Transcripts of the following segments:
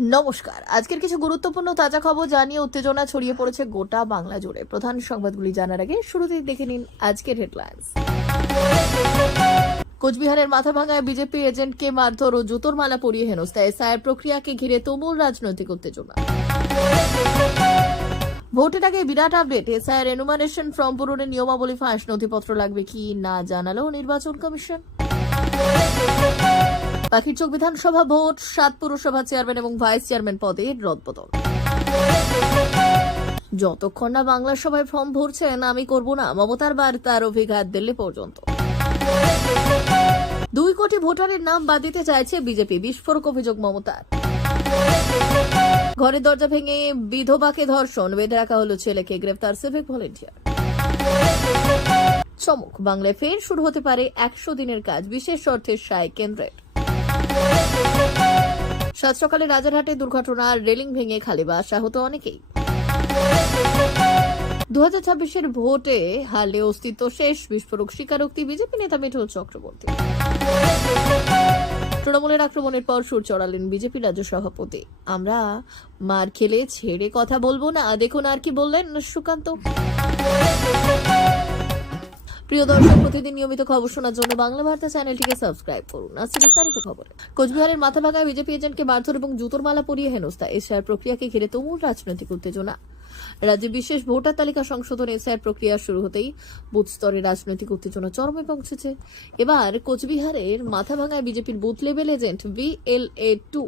নমস্কার। আজকের কিছু গুরুত্বপূর্ণ তাজা খবর জানিয়ে উত্তেজনা ছড়িয়ে পড়েছে গোটা বাংলা জুড়ে। প্রধান সংবাদগুলি জানার আগে শুরুতেই দেখে নিন আজকের হেডলাইন্স। কোচবিহারের মাথাভাঙায় বিজেপি এজেন্টকে মারধর ও জুতোর মালা পরিয়ে হেনস্থা এসআইয়ের প্রক্রিয়াকে ঘিরে তুমুল রাজনৈতিক উত্তেজনা। ভোটের আগে বিরাট আপডেট এসআইয়ের এনুমারেশন ফর্ম পূরণের নিয়মাবলী ফাঁস, নথিপত্র লাগবে কি না জানালো নির্বাচন কমিশন। পাখির চোখ বিধানসভা ভোট, সাত পুরসভা চেয়ারম্যান এবং ভাইস চেয়ারম্যান পদে রদবদল। যতক্ষণ না বাংলা সভায় ফর্ম ভরছেন, আমি করব না। মমতার বার্তার অভিঘাত দিল্লি পর্যন্ত। দুই কোটি ভোটারের নাম বাদ দিতে চাইছে বিজেপি। বিস্ফোরক অভিযোগ মমতার। ঘরের দরজা ভেঙে বিধবাকে ধর্ষণ। বেঁধে রাখা হলো ছেলেকে গ্রেফতার সিভিক ভলেন্টিয়ার। চমক। বাংলায় ফের শুরু হতে পারে একশো দিনের কাজ, বিশেষ অর্থের সায় কেন্দ্রের। সাত সকালে রাজারহাটে দুর্ঘটনার রেলিং ভেঙে খালে বাস, আহত অনেকেই। দু হাজার ছাব্বিশের ভোটে হারলে অস্তিত্ব শেষ, বিস্ফোরক স্বীকারোক্তি, বিজেপি নেতা মিঠুন চক্রবর্তী। তৃণমূলের আক্রমণের পর সুর চড়ালেন বিজেপি রাজ্য সভাপতি। আমরা মার খেলে ছেড়ে কথা বলব না। দেখুন আর কি বললেন সুকান্ত। প্রিয় দর্শক, প্রতিদিন নিয়মিত খবর শোনার জন্য বাংলা বার্তা চ্যানেলটিকে সাবস্ক্রাইব করুন। আজকে বিস্তারিত খবরে। কোচবিহারের মাথাভাঙায় বিজেপি এজেন্টকে মারধর এবং জুতোর মালা পরিয়ে হেনস্থা। এসআর প্রক্রিয়াকে ঘিরে তুমুল রাজনৈতিক উত্তেজনা। রাজ্যে বিশেষ ভোটার তালিকা সংশোধন এসআর প্রক্রিয়া শুরু হতেই বুথ স্তরে রাজনৈতিক উত্তেজনা চরমে পৌঁছেছে। এবার কোচবিহারের মাথাভাঙায় বিজেপির booth level agent BLA two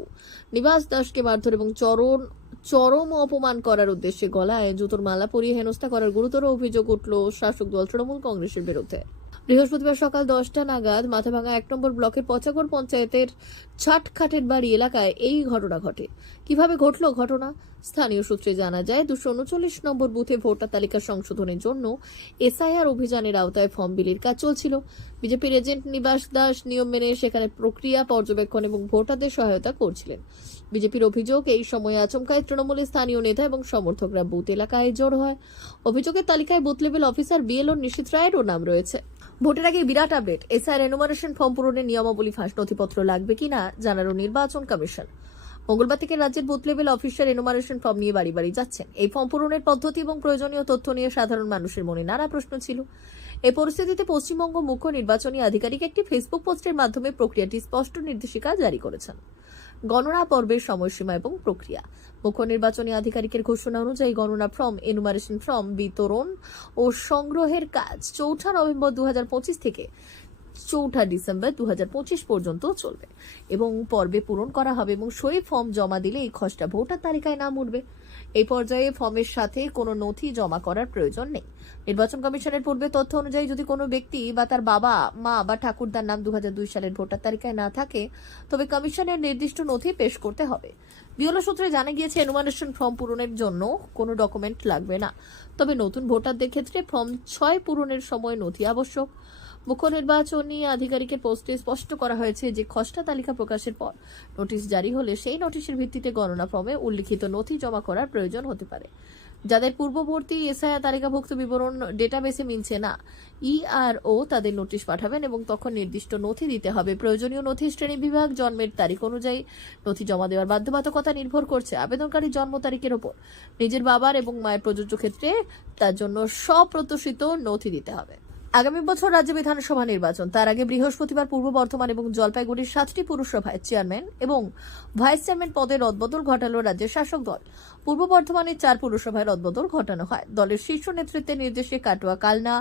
Nibas দাসকে মারধর এবং চরণ চরম অপমান করার উদ্দেশ্যে গলায় জুতোর মালা পরিয়ে হেনস্থা করার গুরুতর অভিযোগ উঠল শাসক দল তৃণমূল কংগ্রেসের বিরুদ্ধে। বৃহস্পতিবার সকাল দশটা নাগাদ মাথাভাঙা এক নম্বর ব্লকের পচাগড় পঞ্চায়েতের ছাটখাটের বাড়ি এলাকায় এই ঘটনা ঘটে। কীভাবে ঘটল ঘটনা? স্থানীয় সূত্রে জানা যায়, দুশো উনচল্লিশ নম্বর বুথে ভোটার তালিকা সংশোধনের জন্য এসআইআর অভিযানের আওতায় ফর্ম বিলির কাজ চলছিল। বিজেপির এজেন্ট নিবাস দাস নিয়ম মেনে সেখানে প্রক্রিয়া, পর্যবেক্ষণ এবং ভোটারদের সহায়তা করছিলেন। বিজেপির অভিযোগ, এই সময়ে আচমকায় তৃণমূলের স্থানীয় নেতা এবং সমর্থকরা বুথ এলাকায় জড়ো হয়। অভিযোগের তালিকায় booth level officer BLO Nishit রায়েরও নাম রয়েছে। ভোটের আগে বিরাট আপডেট। এসআর এনুমারেশন ফর্ম পূরণের নিয়মাবলী ফাঁস। নথিপত্র লাগবে কিনা জানালো নির্বাচন কমিশন। মঙ্গলবার থেকে রাজ্যের booth level officer enumeration form নিয়ে বাড়ি বাড়ি যাচ্ছেন। এই ফর্ম পূরণের পদ্ধতি এবং প্রয়োজনীয় তথ্য নিয়ে সাধারণ মানুষের মনে নানা প্রশ্ন ছিল। এই পরিস্থিতিতে পশ্চিমবঙ্গ মুখ্য নির্বাচনী আধিকারিক একটি ফেসবুক পোস্টের মাধ্যমে প্রক্রিয়াটি স্পষ্ট নির্দেশিকা জারি করেছেন। গণনা পর্বের সময়সীমা এবং প্রক্রিয়া। মুখ্য নির্বাচনী আধিকারিকের ঘোষণা অনুযায়ী গণনা ফর্ম এনুমারেশন ফর্ম, বিতরণ ও সংগ্রহের কাজ চৌঠা নভেম্বর দু হাজার পঁচিশ থেকে চৌঠা ডিসেম্বর দু হাজার পঁচিশ পর্যন্ত চলবে। এবং পর্বে পূরণ করা হবে এবং সই ফর্ম জমা দিলে এই খসড়া ভোটার তালিকায় নাম উঠবে। এই পর্যায়ে ফর্মের সাথে কোনো নথি জমা করার প্রয়োজন নেই। নির্বাচন কমিশনের পূর্বে তথ্য অনুযায়ী যদি কোনো ব্যক্তি বা তার বাবা, মা বা ঠাকুরদার নাম দু হাজার দুই সালের ভোটার তালিকায় না থাকে, তবে কমিশনের নির্দিষ্ট নথি পেশ করতে হবে। বিওলো সূত্রে জানা গিয়েছে, এনুমারেশন ফর্ম পূরণের জন্য কোনো ডকুমেন্ট লাগবে না। তবে নতুন ভোটারদের ক্ষেত্রে ফর্ম ছয় পূরণের সময় নথি আবশ্যক। মুখ্য নির্বাচনী আধিকারিকের পোস্টে স্পষ্ট করা হয়েছে যে, খসড়া তালিকা প্রকাশের পর নোটিশ জারি হলে সেই নোটিশের ভিত্তিতে গণনা ফর্মে উল্লিখিত নথি জমা করার প্রয়োজন হতে পারে। যাদের পূর্ববর্তী এসআইআর তালিকাভুক্ত বিবরণ ডেটাবেসে মিলছে না ইআরও তাদের নোটিশ পাঠাবেন এবং তখন নির্দিষ্ট নথি দিতে হবে। প্রয়োজনীয় নথি শ্রেণি বিভাগ জন্মের তারিখ অনুযায়ী নথি জমা দেওয়ার বাধ্যবাধকতা নির্ভর করছে আবেদনকারী জন্ম তারিখের ওপর। নিজের বাবার এবং মায়ের প্রযোজ্য ক্ষেত্রে তার জন্য স্বপ্রত্যাশিত নথি দিতে হবে। আগামী বছর রাজ্য বিধানসভা নির্বাচন। তার আগে বৃহস্পতিবার পূর্ব বর্ধমান এবং জলপাইগুড়ির সাতটি পুরসভায় চেয়ারম্যান এবং ভাইস চেয়ারম্যান পদে রদবদল ঘটালো রাজ্যের শাসক দল। পূর্ব বর্ধমানের চার পুরসভায় রদবদল ঘটানো হয়। দলের শীর্ষ নেতৃত্বের নির্দেশে কাটোয়া, কালনা,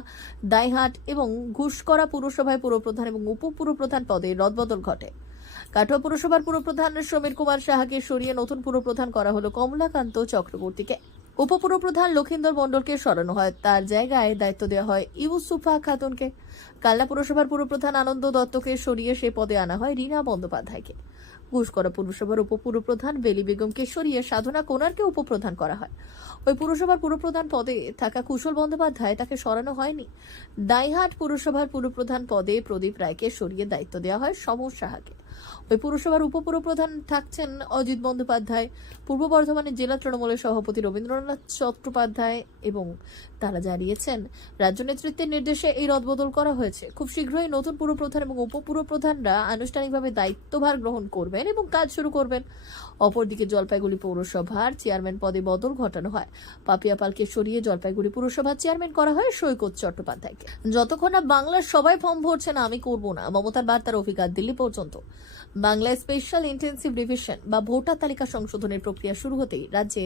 দাইহাট এবং ঘুষকরা পুরসভায় পুরপ্রধান এবং উপপুরপ্রধান পদে রদবদল ঘটে। কাটোয়া পুরসভার পুরপ্রধান সমীর কুমার সাহাকে সরিয়ে নতুন পুরপ্রধান করা হলো কমলাকান্ত চক্রবর্তীকে। উপপুরপ্রধান লক্ষিন্দর মণ্ডলকে সরানো হয়। তার জায়গায় দায়িত্ব দেওয়া হয় ইউসুফা খাতুনকে। কাল্লা পুরসভার পুরপ্রধান আনন্দ দত্তকে সরিয়ে সে পদে আনা হয় রীনা বন্দ্যোপাধ্যায়কে। ঘুষকরা পুরসভার উপপুরপ্রধান বেলি বেগমকে সরিয়ে সাধনা কোনারকে উপপ্রধান করা হয়। ওই পুরসভার পুরপ্রধান পদে থাকা কুশল বন্দ্যোপাধ্যায় তাকে সরানো হয়নি। দাইহাট পুরসভার পুরপ্রধান পদে প্রদীপ রায়কে সরিয়ে দায়িত্ব দেওয়া হয় সমর সাহাকে। ওই পুরসভার উপপুরপ্রধান থাকছেন অজিত বন্দ্যোপাধ্যায়, পূর্ব বর্ধমানের জেলা তৃণমূলের সভাপতি রবীন্দ্রনাথ চট্টোপাধ্যায় এবং তারা জানিয়েছেন, রাজ্য নেতৃত্বের নির্দেশে এই রদবদল করা হয়েছে। খুব শীঘ্রই নতুন পুরপ্রধান এবং উপপুরপ্রধানরা আনুষ্ঠানিকভাবে দায়িত্বভার গ্রহণ করবেন এবং কাজ শুরু করবেন। অপরদিকে জলপাইগুড়ি পৌরসভার চেয়ারম্যান পদে বদল ঘটানো হয়। পাপিয়া পালকে সরিয়ে জলপাইগুড়ি পুরসভার চেয়ারম্যান করা হয় সৈকত চট্টোপাধ্যায়কে। যতক্ষণ না বাংলার সবাই ফর্ম ভরছে না, আমি করব না। মমতার বার্তার অভিজ্ঞতা, দিল্লি পর্যন্ত। বাংলায় স্পেশাল ইন্টেন্সিভ ডিভিশন বা ভোটার তালিকা সংশোধনের প্রক্রিয়া শুরু হতেই রাজ্যে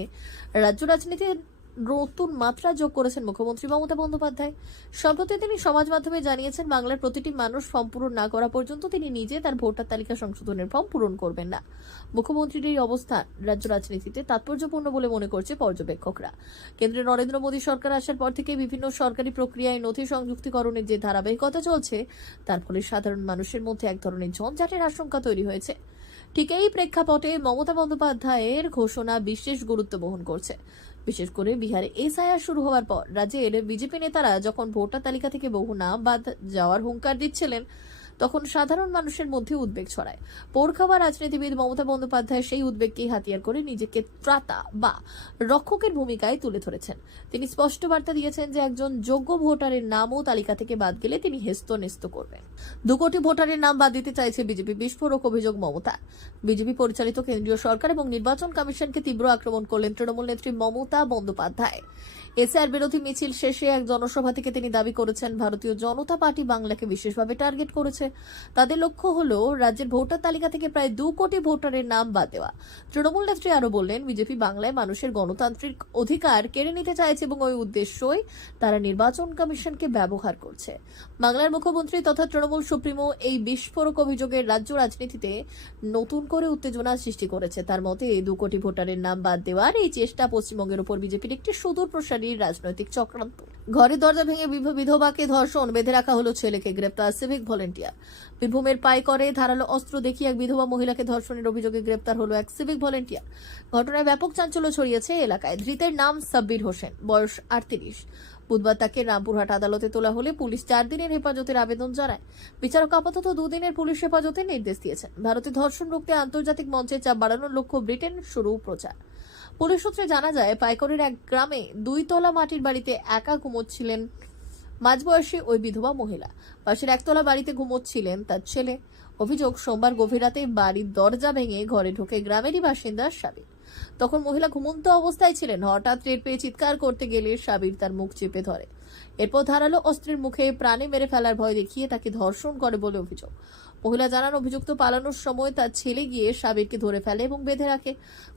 রাজ্য রাজনীতির নতুন মাত্রা যোগ করেছেন মুখ্যমন্ত্রী মমতা বন্দ্যোপাধ্যায়। সম্প্রতি তিনি সমাজ মাধ্যমে জানিয়েছেন, বাংলার প্রতিটি মানুষ ফর্ম পূরণ না করা পর্যন্ত তিনি নিজে তার ভোটার তালিকা সংশোধনের ফর্ম পূরণ করবেন না। মুখ্যমন্ত্রীর এই অবস্থান রাজ্য রাজনীতিতে তাৎপর্যপূর্ণ বলে মনে করছে পর্যবেক্ষকরা। কেন্দ্রে নরেন্দ্র মোদী সরকার আসার পর থেকে বিভিন্ন সরকারি প্রক্রিয়ায় নথি সংযুক্তিকরণের যে ধারাবাহিকতা চলছে, তার ফলে সাধারণ মানুষের মধ্যে এক ধরনের ঝঞ্ঝাটের আশঙ্কা তৈরি হয়েছে। ঠিক এই প্রেক্ষাপটে মমতা বন্দ্যোপাধ্যায়ের ঘোষণা বিশেষ গুরুত্ব বহন করছে। বিশেষ করে বিহারে এসআইআর শুরু হওয়ার পর রাজ্যের বিজেপি নেতারা যখন ভোটার তালিকা থেকে বহু নাম বাদ যাওয়ার হুঙ্কার দিচ্ছিলেন তখন সাধারণ মানুষের মধ্যে উদ্বেগ ছড়ায়। পোরখাওয়া রাজনীতিবিদ মমতা বন্দ্যোপাধ্যায় সেই উদ্বেগকেই হাতিয়ার করে নিজেকে ত্রাতা বা রক্ষকের ভূমিকায় তুলে ধরেছেন। তিনি স্পষ্ট বার্তা দিয়েছেন যে একজন যোগ্য ভোটারের নামও তালিকা থেকে বাদ গেলে তিনি হেস্ত নেস্ত করবেন। দু কোটি ভোটারের নাম বাদ দিতে চাইছে বিজেপি বিস্ফোরক অভিযোগ মমতা। বিজেপি পরিচালিত কেন্দ্রীয় সরকার এবং নির্বাচন কমিশনকে তীব্র আক্রমণ করলেন তৃণমূল নেত্রী মমতা বন্দ্যোপাধ্যায়। এসআর বিরোধী মিছিল শেষে এক জনসভা থেকে তিনি দাবি করেছেন, ভারতীয় জনতা পার্টি বাংলাকে বিশেষভাবে টার্গেট করেছে। তাদের লক্ষ্য হলো রাজ্যের ভোটার তালিকা থেকে প্রায় দু কোটি ভোটারের নাম বাদ দেওয়া। তৃণমূল নেত্রী আরও বললেন, বিজেপি বাংলায় মানুষের গণতান্ত্রিক অধিকার কেড়ে নিতে চাইছে এবং ওই উদ্দেশ্যই তারা নির্বাচন কমিশনকে ব্যবহার করছে। বাংলার মুখ্যমন্ত্রী তথা তৃণমূল সুপ্রিমো এই বিস্ফোরক অভিযোগের রাজ্য রাজনীতিতে নতুন করে উত্তেজনা সৃষ্টি করেছে। তার মতে এই দু কোটি ভোটারের নাম বাদ দেওয়ার এই চেষ্টা পশ্চিমবঙ্গের উপর বিজেপির একটি সুদূর প্রসারী রাজনৈতিক চক্রান্ত। ঘরের দরজা ভেঙে বিধবাকে ধর্ষণ, বেঁধে রাখা হলো ছেলেকে গ্রেপ্তার সিভিক ভলেন্টিয়ার বীরভূমের পাই করে ধারালো অস্ত্র দেখিয়ে এক বিধবা মহিলাকে ধর্ষণের অভিযোগে গ্রেপ্তার হলো এক সিভিক ভলেন্টিয়ার ঘটনায় ব্যাপক চাঞ্চল্য ছড়িয়েছে এলাকায়। ধৃতের নাম সাব্বির হোসেন, বয়স আটত্রিশ। বুধবার তাকে রামপুরহাট আদালতে তোলা হলে পুলিশ চার দিনের হেফাজতের আবেদন জানায়। বিচারক আপাতত দুদিনের পুলিশ হেফাজতের নির্দেশ দিয়েছেন। ভারতে ধর্ষণ রুখতে আন্তর্জাতিক মঞ্চে চাপ বাড়ানোর লক্ষ্য ব্রিটেন শুরু প্রচার। পুলিশ সূত্রে জানা যায়, পাইকরের এক গ্রামে দুই তলা মাটির বাড়িতে একা ঘুমোচ্ছিলেন মাঝবয়সী ওই বিধবা মহিলা। পাশের একতলা বাড়িতে ঘুমোচ্ছিলেন তার ছেলে। অভিযোগ, সোমবার গভীর রাতে বাড়ির দরজা ভেঙে ঘরে ঢুকে গ্রামেরই বাসিন্দা সাবির তখন মহিলা ঘুমন্ত অবস্থায় ছিলেন। হঠাৎ টের পেয়ে চিৎকার করতে গেলে সাবির তার মুখ চেপে ধরে। এরপর ধারালো অস্ত্রের মুখে প্রাণে মেরে ফেলার ভয় দেখিয়ে তাকে ধর্ষণ করে বলে অভিযোগ। মহিলা জানান, অভিযুক্ত পালানোর সময় তার ছেলে গিয়ে সাবিরকে ধরে ফেলে এবং বেঁধে রাখে।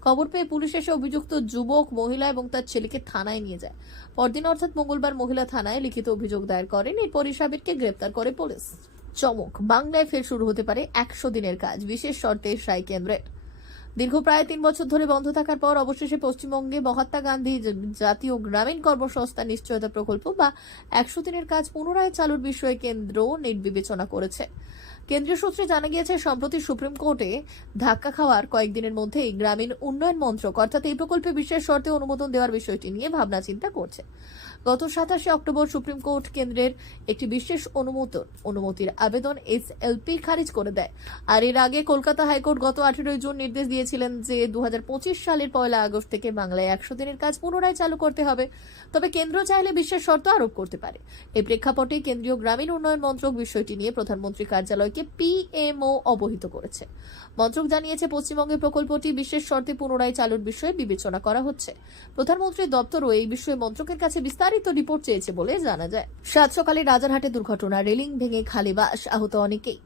খবর পেয়ে পুলিশ এসে অভিযুক্ত যুবক, মহিলা এবং তার ছেলেকে থানায় নিয়ে যায়। পরদিন অর্থাৎ মঙ্গলবার মহিলা থানায় লিখিত অভিযোগ দায়ের করেন। এরপরই সাবিরকে গ্রেপ্তার করে পুলিশ। চমক, বাংলায় ফের শুরু হতে পারে একশো দিনের কাজ, বিশেষ শর্তে সাই কেন্দ্রের। দীর্ঘ প্রায় তিন বছর ধরে বন্ধ থাকার পর অবশেষে পশ্চিমবঙ্গে মহাত্মা গান্ধী জাতীয় গ্রামীণ কর্মসংস্থান নিশ্চয়তা প্রকল্প বা একশো দিনের কাজ পুনরায় চালুর বিষয়ে কেন্দ্র নির্বিবেচনা করেছে। কেন্দ্রীয় সূত্রে জানা গিয়েছে, সম্প্রতি সুপ্রিম কোর্টে ধাক্কা খাওয়ার কয়েকদিনের মধ্যেই গ্রামীণ উন্নয়ন মন্ত্রক, অর্থাৎ এই প্রকল্পে বিশেষ শর্তে অনুমোদন দেওয়ার বিষয়টি নিয়ে ভাবনা চিন্তা করছে। গত সাতাশে অক্টোবর সুপ্রিম কোর্ট কেন্দ্রের একটি বিশেষ অনুমোদন, অনুমতির আবেদন এসএলপি খারিজ করে দেয়। আর এর আগে কলকাতা হাইকোর্ট গত আঠেরোই জুন নির্দেশ দিয়েছিলেন যে দু হাজার পঁচিশ সালের পয়লা আগস্ট থেকে বাংলায় একশো দিনের কাজ পুনরায় চালু করতে হবে। তবে কেন্দ্র চাইলে বিশেষ শর্ত আরোপ করতে পারে। এই প্রেক্ষাপটে কেন্দ্রীয় গ্রামীণ উন্নয়ন মন্ত্রক বিষয়টি নিয়ে প্রধানমন্ত্রী কার্যালয়কে পিএমও অবহিত করেছে। মন্ত্রক জানিয়েছে, পশ্চিমবঙ্গে প্রকল্পটি বিশেষ শর্তে পুনরায় চালুর বিষয়ে বিবেচনা করা হচ্ছে। প্রধানমন্ত্রীর দপ্তরও এই বিষয়ে মন্ত্রকের কাছে বিস্তারিত রিপোর্ট চেয়েছে বলে জানা যায়। সাত সকালে রাজারহাটে দুর্ঘটনা, রেলিং ভেঙে খালি বাস, আহত অনেকেই।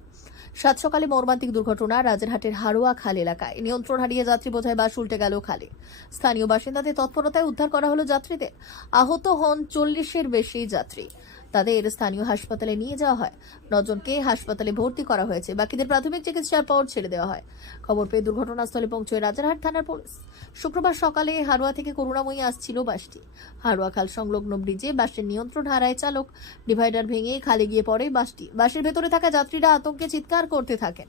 সাত সকালে মর্মান্তিক দুর্ঘটনা, রাজারহাটের হারোয়া খাল এলাকায়। নিয়ন্ত্রণ হারিয়ে যাত্রী বোঝায় বাস উল্টে গেল খালে। স্থানীয় বাসিন্দাদের তৎপরতায় উদ্ধার করা হলো যাত্রীদের। আহত হন চল্লিশের বেশি যাত্রী। তাদের স্থানীয় হাসপাতালে নিয়ে যাওয়া হয়। নজনকে হাসপাতালে ভর্তি করা হয়েছে। বাকিদের প্রাথমিক চিকিৎসার পর ছেড়ে দেওয়া হয়। খবর পেয়ে দুর্ঘটনাস্থলে পৌঁছয় রাজারহাট থানার পুলিশ। শুক্রবার সকালে হারোয়া থেকে করুণাময়ী আসছিল বাসটি। হারোয়া খাল সংলগ্ন ব্রিজে বাসের নিয়ন্ত্রণ হারায় চালক। ডিভাইডার ভেঙে খালে গিয়ে পড়ে বাসটি। বাসের ভেতরে থাকা যাত্রীরা আতঙ্কে চিৎকার করতে থাকেন।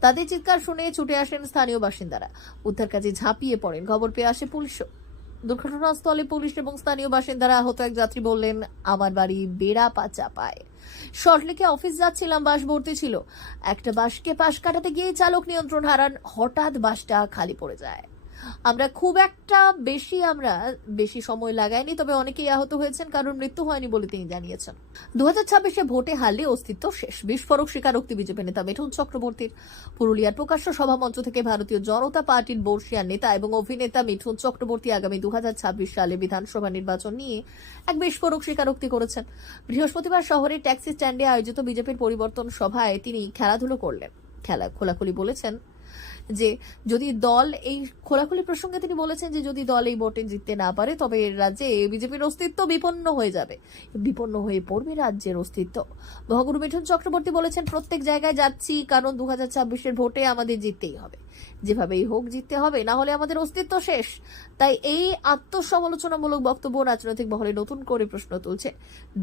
তাদের চিৎকার শুনে ছুটে আসেন স্থানীয় বাসিন্দারা। উদ্ধার কাজে ঝাঁপিয়ে পড়েন। খবর পেয়ে আসে পুলিশও। দুর্ঘটনাস্থলে পুলিশ এবং স্থানীয় বাসিন্দারা আহত এক যাত্রী বললেন, আমার বাড়ি বেড়া পাচা পায় সল্টলেকে অফিস যাচ্ছিলাম, বাস ভর্তি ছিল। একটা বাসকে পাশ কাটাতে গিয়ে চালক নিয়ন্ত্রণ হারান, হঠাৎ বাসটা খালি পড়ে যায়। আমরা খুব একটা বেশি আমরা বেশি সময় লাগাইনি, তবে অনেকেই আহত হয়েছেন কারণ মৃত্যু হয়নি বলে তিনি জানিয়েছেন। দু হাজার ছাব্বিশে ভোটে হারলে অস্তিত্ব শেষ, বিস্ফোরক স্বীকারোক্তি বিজেপি নেতা মিঠুন চক্রবর্তীর। পুরুলিয়ার প্রকাশ্য সভামঞ্চ থেকে ভারতীয় জনতা পার্টির বর্ষিয়ার নেতা এবং অভিনেতা মিঠুন চক্রবর্তী আগামী দু হাজার ছাব্বিশ সালে বিধানসভা নির্বাচন নিয়ে এক বিস্ফোরক স্বীকারোক্তি করেছেন। বৃহস্পতিবার শহরের ট্যাক্সি স্ট্যান্ডে আয়োজিত বিজেপির পরিবর্তন সভায় তিনি খেলাধুলো করলেন। খেলা খোলাখুলি বলেছেন যে যদি দল এই খোলাখুলি প্রসঙ্গে তিনি বলেছেন যে যদি দল এই ভোটে জিততে না পারে, তবে রাজ্যে বিজেপির অস্তিত্ব বিপন্ন হয়ে যাবে। বিপন্ন হয়ে পড়বে রাজ্যের অস্তিত্ব। মহাগুরু মিঠুন চক্রবর্তী বলেছেন, প্রত্যেক জায়গায় যাচ্ছি, কারণ দু হাজার ভোটে আমাদের জিততেই হবে। যেভাবেই হোক জিততে হবে, না হলে আমাদের অস্তিত্ব শেষ। তাই এই আত্মসমালোচনামূলক বক্তব্য রাজনৈতিক মহলে নতুন করে প্রশ্ন তুলছে।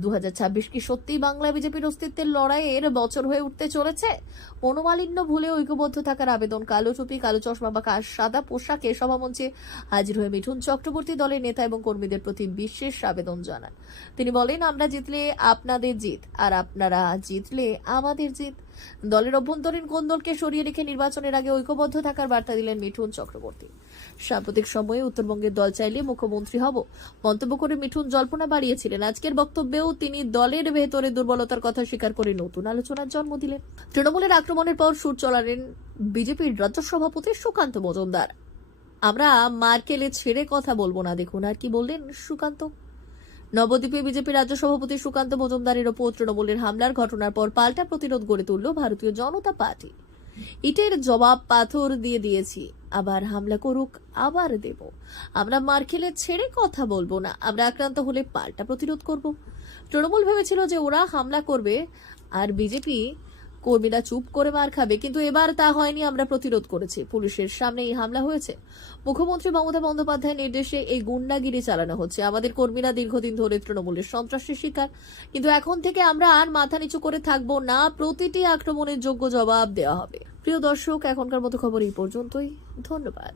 দু হাজার ছাব্বিশ কি সত্যিই বাংলা বিজেপির অস্তিত্বের লড়াইয়ের বছর হয়ে উঠতে চলেছে? মনোমালিন্য ভুলে ঐক্যবদ্ধ থাকার আবেদন, কালো টুপি, কালো চশমা বা সাদা পোশাকে সভামঞ্চে হাজির হয়ে মিঠুন চক্রবর্তী দলের নেতা এবং কর্মীদের প্রতি বিশেষ আবেদন জানান। তিনি বলেন, আমরা জিতলে আপনাদের জিত, আর আপনারা জিতলে আমাদের জিত। দলের অভ্যন্তরীণ কোন্দলকে সরিয়ে রেখে নির্বাচনের আগে ঐক্যবদ্ধ থাকার বার্তা দিলেন মিঠুন চক্রবর্তী। সাম্প্রতিক সময়ে উত্তরবঙ্গের দল চাইলে মুখ্যমন্ত্রী হব। মন্তব্য করে মিঠুন জল্পনা বাড়িয়েছিলেন। আজকের বক্তব্যেও তিনি দলের ভেতরে দুর্বলতার কথা স্বীকার করে নতুন আলোচনার জন্ম দিলেন। তৃণমূলের আক্রমণের পর সুর চলালেন বিজেপির রাজ্য সভাপতি সুকান্ত মজুমদার। আমরা মার্কেলে ছেড়ে কথা বলব না, দেখুন আর কি বললেন সুকান্ত। নবদ্বীপে বিজেপি রাজ্য সভাপতি সুকান্ত মজুমদারের ওপর তৃণমূলের হামলার ঘটনার পর পাল্টা প্রতিরোধ গড়ে তুলল ভারতীয় জনতা পার্টি। ইটের জবাব পাথর দিয়ে দিয়েছি। আবার হামলা করুক, আবার দেব। আমরা মার খেলে ছেড়ে কথা বলব না। আমরা আক্রান্ত হলে পাল্টা প্রতিরোধ করব। তৃণমূল ভেবেছিল যে ওরা হামলা করবে, আর বিজেপি কর্মীরা চুপ করে মার খাবে, কিন্তু এবার তা হয়নি, আমরা প্রতিরোধ করেছি। পুলিশের সামনে এই হামলা হয়েছে। মুখ্যমন্ত্রী মমতা বন্দ্যোপাধ্যায়ের নির্দেশে এই গুন্ডাগিরি চালানো হচ্ছে। আমাদের কর্মীরা দীর্ঘদিন ধরে তৃণমূলের সন্ত্রাসের শিকার। কিন্তু এখন থেকে আমরা আর মাথা নিচু করে থাকব না, প্রতিটি আক্রমণের যোগ্য জবাব দেওয়া হবে। প্রিয় দর্শক, এখনকার মতো খবর এই পর্যন্তই। ধন্যবাদ।